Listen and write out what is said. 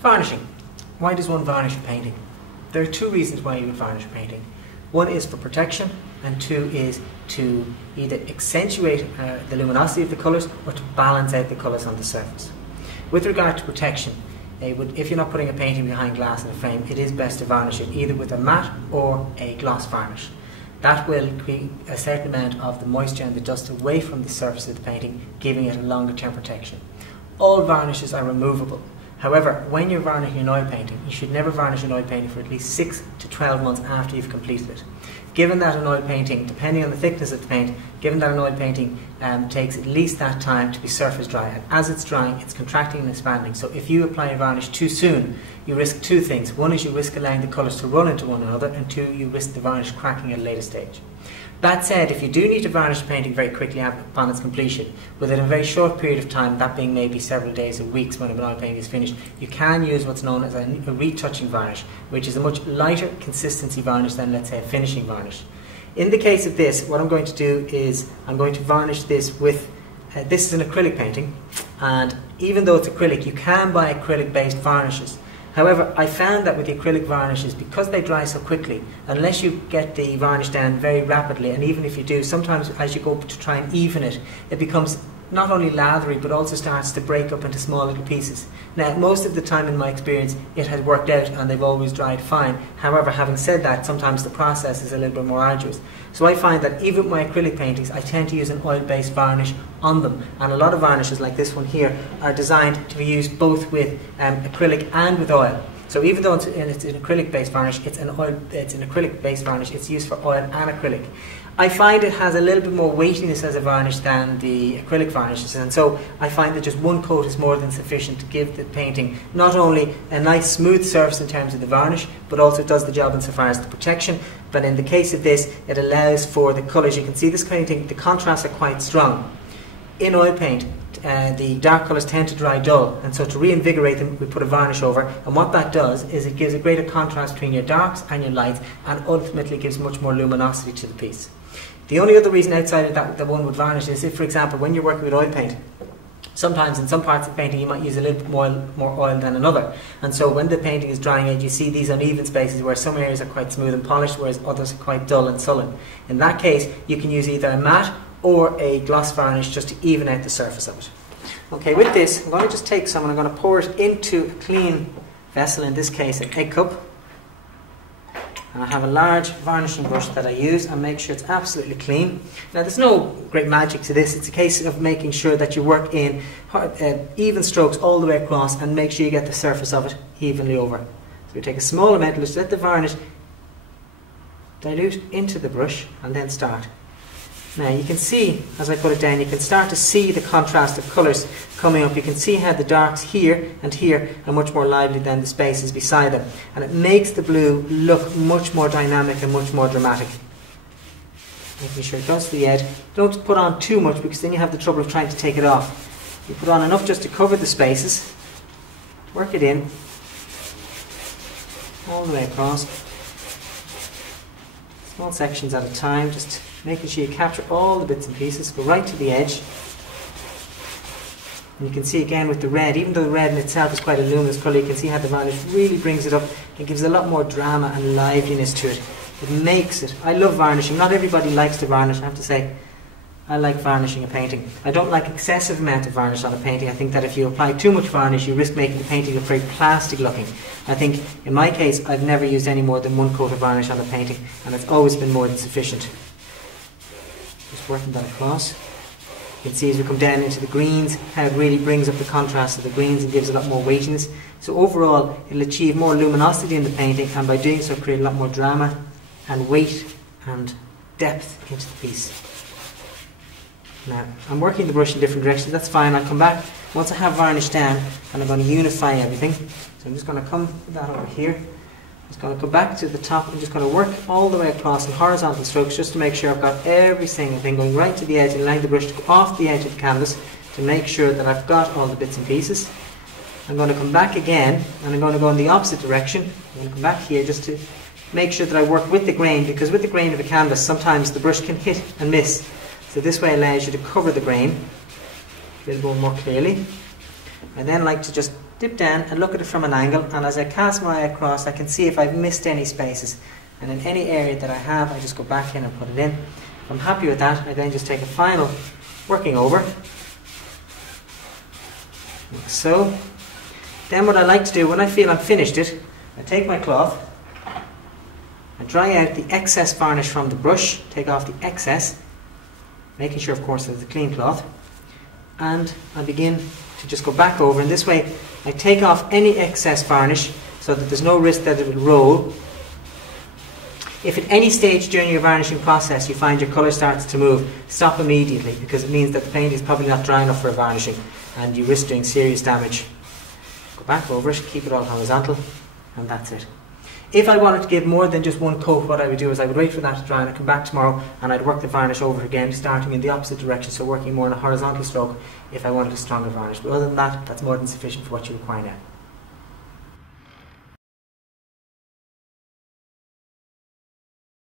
Varnishing. Why does one varnish a painting? There are two reasons why you would varnish a painting. One is for protection, and two is to either accentuate the luminosity of the colours or to balance out the colours on the surface. With regard to protection, if you're not putting a painting behind glass in a frame, it is best to varnish it either with a matte or a gloss varnish. That will create a certain amount of the moisture and the dust away from the surface of the painting, giving it a longer term protection. All varnishes are removable. However, when you're varnishing an oil painting, you should never varnish an oil painting for at least 6 to 12 months after you've completed it. Given that an oil painting, depending on the thickness of the paint, given that an oil painting takes at least that time to be surface dry, and as it's drying, it's contracting and expanding. So if you apply a varnish too soon, you risk two things. One is you risk allowing the colours to run into one another, and two, you risk the varnish cracking at a later stage. That said, if you do need to varnish a painting very quickly upon its completion, within a very short period of time, that being maybe several days or weeks when an oil painting is finished, you can use what's known as a retouching varnish, which is a much lighter consistency varnish than, let's say, a finishing varnish. In the case of this, what I'm going to do is I'm going to varnish this with, this is an acrylic painting, and even though it's acrylic, you can buy acrylic-based varnishes. However, I found that with the acrylic varnishes, because they dry so quickly, unless you get the varnish down very rapidly, and even if you do, sometimes as you go to try and even it, it becomes not only lathery but also starts to break up into small little pieces. Now, most of the time in my experience, it has worked out and they've always dried fine. However, having said that, sometimes the process is a little bit more arduous. So I find that even with my acrylic paintings, I tend to use an oil-based varnish on them. And a lot of varnishes like this one here are designed to be used both with acrylic and with oil. So even though it's an acrylic-based varnish, it's an acrylic-based varnish, it's used for oil and acrylic. I find it has a little bit more weightiness as a varnish than the acrylic varnishes, and so I find that just one coat is more than sufficient to give the painting not only a nice smooth surface in terms of the varnish, but also does the job insofar as the protection. But in the case of this, it allows for the colours. You can see this painting, the contrasts are quite strong. In oil paint, the dark colours tend to dry dull, and so to reinvigorate them, we put a varnish over, and what that does is it gives a greater contrast between your darks and your lights, and ultimately gives much more luminosity to the piece. The only other reason outside of that one would varnish is if, for example, when you're working with oil paint, sometimes in some parts of the painting you might use a little bit more oil than another, and so when the painting is drying out, you see these uneven spaces where some areas are quite smooth and polished, whereas others are quite dull and sullen. In that case, you can use either a matte or a gloss varnish just to even out the surface of it. Okay, with this, I'm going to just take some and I'm going to pour it into a clean vessel, in this case an egg cup. And I have a large varnishing brush that I use and make sure it's absolutely clean. Now, there's no great magic to this. It's a case of making sure that you work in even strokes all the way across and make sure you get the surface of it evenly over. So you take a small amount, let's let the varnish dilute into the brush and then start. Now you can see, as I put it down, you can start to see the contrast of colours coming up. You can see how the darks here and here are much more lively than the spaces beside them. And it makes the blue look much more dynamic and much more dramatic. Making sure it goes to the edge. Don't put on too much because then you have the trouble of trying to take it off. You put on enough just to cover the spaces. Work it in. All the way across. Small sections at a time, just making sure you capture all the bits and pieces, go right to the edge. And you can see again with the red, even though the red in itself is quite a luminous colour, you can see how the varnish really brings it up. It gives a lot more drama and liveliness to it. It makes it. I love varnishing. Not everybody likes to varnish, I have to say. I like varnishing a painting. I don't like excessive amount of varnish on a painting. I think that if you apply too much varnish, you risk making the painting look very plastic looking. I think, in my case, I've never used any more than one coat of varnish on a painting, and it's always been more than sufficient. Just working that across. You can see as we come down into the greens, how it really brings up the contrast of the greens and gives a lot more weightiness. So overall, it'll achieve more luminosity in the painting, and by doing so create a lot more drama and weight and depth into the piece. Now, I'm working the brush in different directions, that's fine. I'll come back once I have varnish down and I'm going to unify everything. So I'm just going to come with that over here. I'm just going to go back to the top. I'm just going to work all the way across in horizontal strokes just to make sure I've got every single thing going right to the edge and allowing the brush to go off the edge of the canvas to make sure that I've got all the bits and pieces. I'm going to come back again and I'm going to go in the opposite direction. I'm going to come back here just to make sure that I work with the grain, because with the grain of a canvas sometimes the brush can hit and miss. So this way allows you to cover the grain a little more clearly. I then like to just dip down and look at it from an angle, and as I cast my eye across I can see if I've missed any spaces, and in any area that I have I just go back in and put it in. If I'm happy with that, I then just take a final working over, like so. Then what I like to do when I feel I'm finished it, I take my cloth and dry out the excess varnish from the brush, take off the excess, making sure of course that it's a clean cloth, and I begin to just go back over, and this way I take off any excess varnish so that there's no risk that it will roll. If at any stage during your varnishing process you find your colour starts to move, stop immediately, because it means that the paint is probably not dry enough for varnishing and you risk doing serious damage. Go back over it, keep it all horizontal, and that's it. If I wanted to give more than just one coat, what I would do is I would wait for that to dry and I'd come back tomorrow and I'd work the varnish over again, starting in the opposite direction, so working more in a horizontal stroke if I wanted a stronger varnish. But other than that, that's more than sufficient for what you require now.